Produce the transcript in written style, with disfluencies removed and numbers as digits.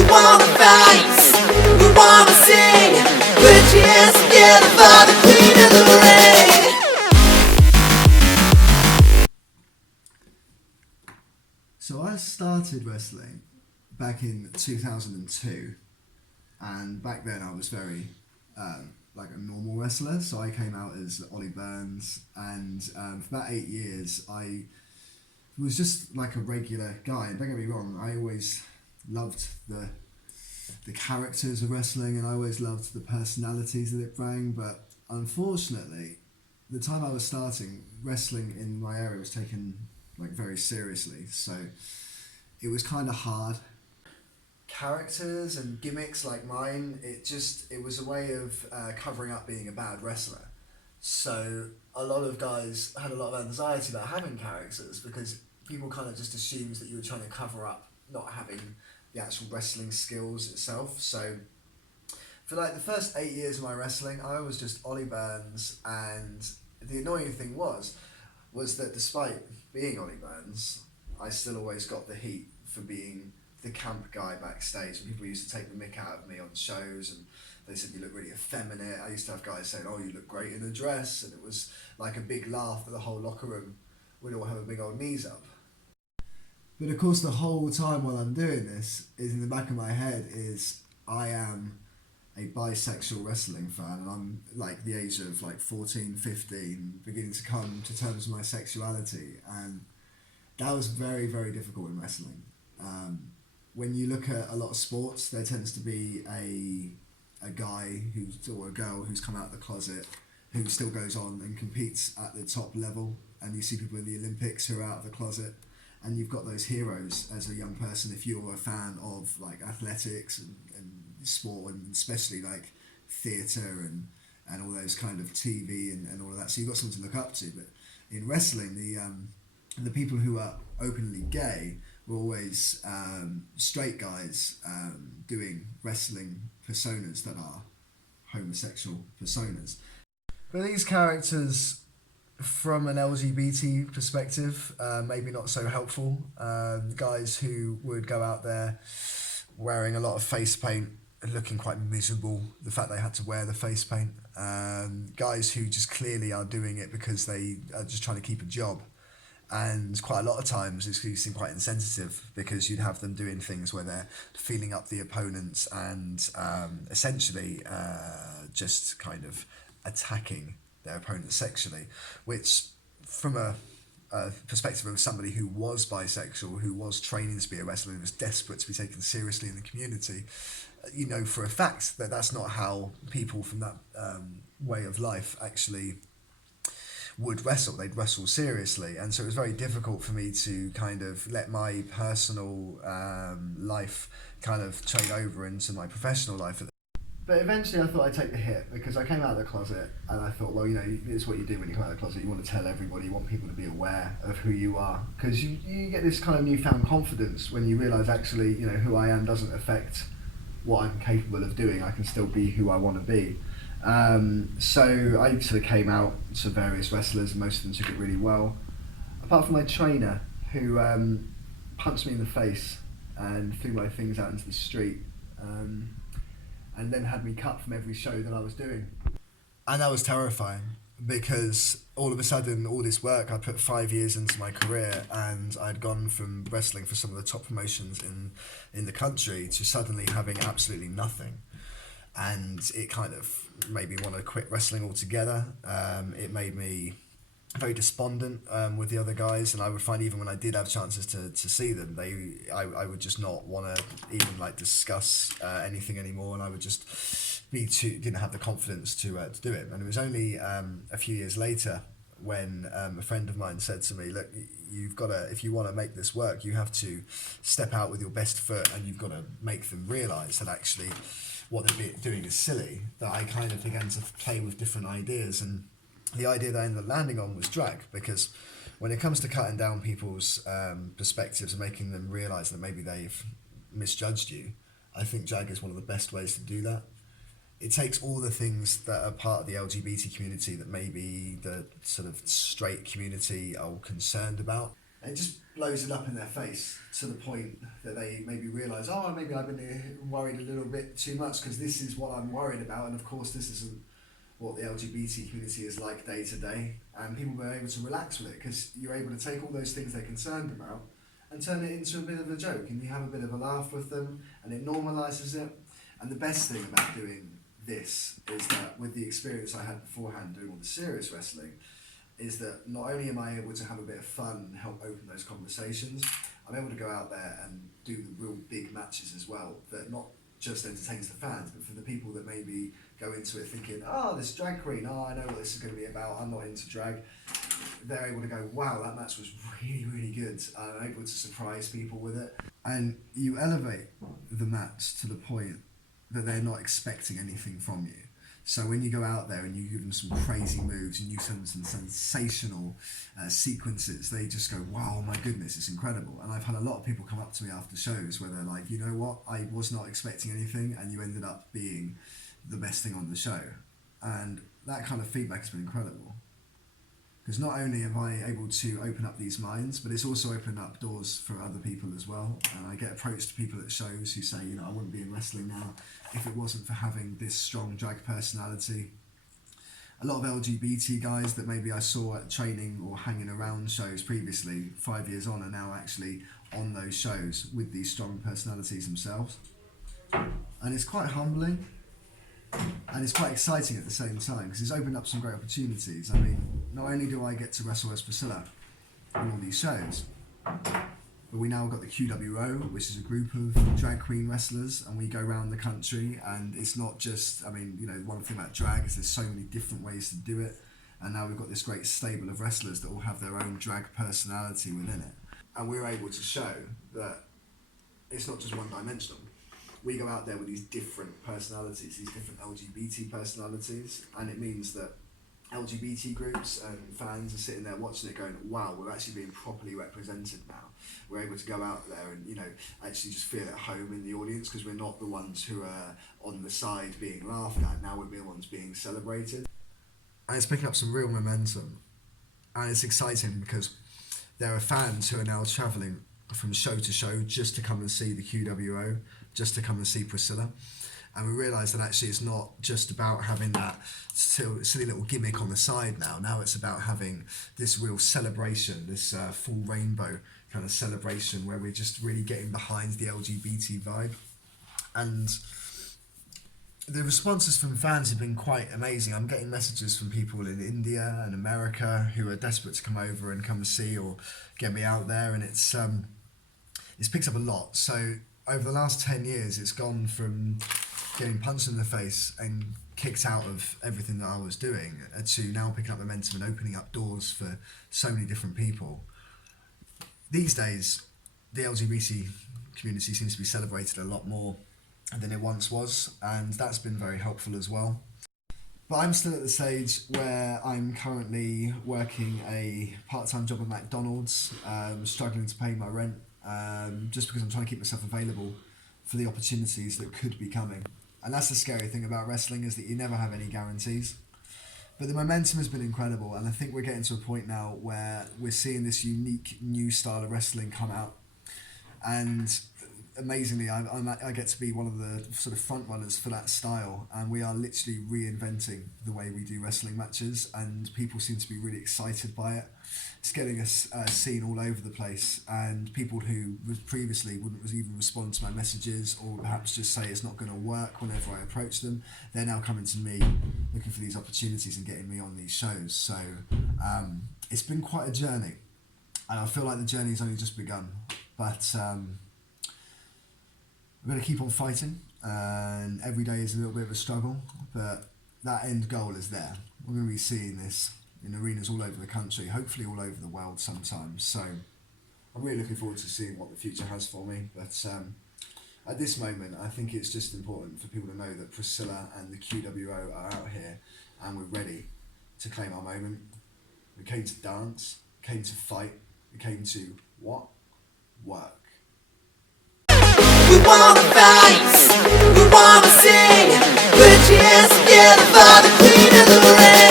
We wanna fight, we wanna sing. Put your hands together for the queen of the ring. So I started wrestling back in 2002, and back then I was very like a normal wrestler. So I came out as Ollie Burns, and for about 8 years I was just like a regular guy. And don't get me wrong, I always loved the characters of wrestling, and I always loved the personalities that it brought. But unfortunately, the time I was starting, wrestling in my area was taken like very seriously. So it was kind of hard. Characters and gimmicks like mine, it was a way of covering up being a bad wrestler. So a lot of guys had a lot of anxiety about having characters because people kind of just assumed that you were trying to cover up not having the actual wrestling skills itself. So for like the first 8 years of my wrestling, I was just Ollie Burns, and the annoying thing was that despite being Ollie Burns, I still always got the heat for being the camp guy backstage, and people used to take the mick out of me on shows, and they said you look really effeminate. I used to have guys saying, oh, you look great in a dress, and it was like a big laugh that the whole locker room would all have a big old knees up. But of course the whole time while I'm doing this is in the back of my head is I am a bisexual wrestling fan, and I'm like the age of like 14, 15, beginning to come to terms with my sexuality, and that was very, very difficult in wrestling. When you look at a lot of sports, there tends to be a guy or a girl who's come out of the closet who still goes on and competes at the top level, and you see people in the Olympics who are out of the closet, and you've got those heroes as a young person if you're a fan of like athletics and sport, and especially like theatre and all those kind of TV and all of that. So you've got something to look up to. But in wrestling, the people who are openly gay were always straight guys doing wrestling personas that are homosexual personas. But these characters, from an LGBT perspective, maybe not so helpful. Guys who would go out there wearing a lot of face paint, looking quite miserable, the fact they had to wear the face paint. Guys who just clearly are doing it because they are just trying to keep a job. And quite a lot of times it seemed quite insensitive, because you'd have them doing things where they're feeling up the opponents and essentially just kind of attacking their opponent sexually, which from a perspective of somebody who was bisexual, who was training to be a wrestler, who was desperate to be taken seriously in the community, you know for a fact that that's not how people from that way of life actually would wrestle. They'd wrestle seriously, and so it was very difficult for me to kind of let my personal life kind of trade over into my professional life. But eventually I thought I'd take the hit, because I came out of the closet and I thought, well, you know, it's what you do when you come out of the closet. You want to tell everybody, you want people to be aware of who you are, because you get this kind of newfound confidence when you realise actually, you know, who I am doesn't affect what I'm capable of doing. I can still be who I want to be. So I sort of came out to various wrestlers, and most of them took it really well, apart from my trainer, who punched me in the face and threw my things out into the street, and then had me cut from every show that I was doing. And that was terrifying, because all of a sudden, all this work, I put 5 years into my career, and I'd gone from wrestling for some of the top promotions in the country to suddenly having absolutely nothing. And it kind of made me want to quit wrestling altogether. It made me very despondent with the other guys, and I would find even when I did have chances to see them, I would just not want to even like discuss anything anymore, and I would just didn't have the confidence to do it. And it was only a few years later when a friend of mine said to me, look, you've got to, if you want to make this work, you have to step out with your best foot, and you've got to make them realise that actually what they're doing is silly. That I kind of began to play with different ideas, and the idea that I ended up landing on was drag, because when it comes to cutting down people's perspectives and making them realise that maybe they've misjudged you, I think drag is one of the best ways to do that. It takes all the things that are part of the LGBT community that maybe the sort of straight community are concerned about, And it just blows it up in their face to the point that they maybe realise, oh, maybe I've been worried a little bit too much because this is what I'm worried about, and of course this isn't what the LGBT community is like day to day, and people were able to relax with it because you're able to take all those things they're concerned about and turn it into a bit of a joke, and you have a bit of a laugh with them, and it normalises it. And the best thing about doing this is that with the experience I had beforehand doing all the serious wrestling, is that not only am I able to have a bit of fun and help open those conversations, I'm able to go out there and do the real big matches as well, that not just entertains the fans, but for the people that maybe go into it thinking, oh, this drag queen, oh, I know what this is going to be about, I'm not into drag. They're able to go, wow, that match was really, really good. I'm able to surprise people with it. And you elevate the match to the point that they're not expecting anything from you. So when you go out there and you give them some crazy moves and you send them some sensational sequences, they just go, wow, my goodness, it's incredible. And I've had a lot of people come up to me after shows where they're like, you know what, I was not expecting anything and you ended up being the best thing on the show. And that kind of feedback has been incredible. Because not only am I able to open up these minds, but it's also opened up doors for other people as well. And I get approached people at shows who say, you know, I wouldn't be in wrestling now if it wasn't for having this strong drag personality. A lot of LGBT guys that maybe I saw at training or hanging around shows previously, 5 years on, are now actually on those shows with these strong personalities themselves. And it's quite humbling. And it's quite exciting at the same time because it's opened up some great opportunities. I mean, not only do I get to wrestle as Priscilla on all these shows, but we now got the QWO, which is a group of drag queen wrestlers, and we go around the country, and it's not just, I mean, you know, one thing about drag is there's so many different ways to do it, and now we've got this great stable of wrestlers that all have their own drag personality within it. And we're able to show that it's not just one-dimensional. We go out there with these different personalities, these different LGBT personalities, and it means that LGBT groups and fans are sitting there watching it going, wow, we're actually being properly represented now. We're able to go out there and, you know, actually just feel at home in the audience because we're not the ones who are on the side being laughed at, now we're the ones being celebrated. And it's picking up some real momentum, and it's exciting because there are fans who are now travelling from show to show just to come and see the QWO, just to come and see Priscilla. And we realise that actually it's not just about having that silly little gimmick on the side now. Now it's about having this real celebration, this full rainbow kind of celebration where we're just really getting behind the LGBT vibe. And the responses from fans have been quite amazing. I'm getting messages from people in India and America who are desperate to come over and come and see or get me out there, and it's picked up a lot. So over the last 10 years, it's gone from getting punched in the face and kicked out of everything that I was doing to now picking up momentum and opening up doors for so many different people. These days, the LGBT community seems to be celebrated a lot more than it once was, and that's been very helpful as well. But I'm still at the stage where I'm currently working a part-time job at McDonald's, struggling to pay my rent, just because I'm trying to keep myself available for the opportunities that could be coming. And that's the scary thing about wrestling, is that you never have any guarantees. But the momentum has been incredible, and I think we're getting to a point now where we're seeing this unique new style of wrestling come out. And amazingly, I get to be one of the sort of front runners for that style, and we are literally reinventing the way we do wrestling matches, and people seem to be really excited by it. It's getting us seen all over the place, and people who previously wouldn't even respond to my messages or perhaps just say it's not going to work whenever I approach them, they're now coming to me looking for these opportunities and getting me on these shows. So it's been quite a journey, and I feel like the journey's only just begun, but we're going to keep on fighting, and every day is a little bit of a struggle, but that end goal is there. We're going to be seeing this in arenas all over the country, hopefully all over the world sometimes. So I'm really looking forward to seeing what the future has for me. But at this moment, I think it's just important for people to know that Priscilla and the QWO are out here, and we're ready to claim our moment. We came to dance, came to fight, we came to what? Work. We wanna fight, we wanna sing, put your hands together for the queen of the ring.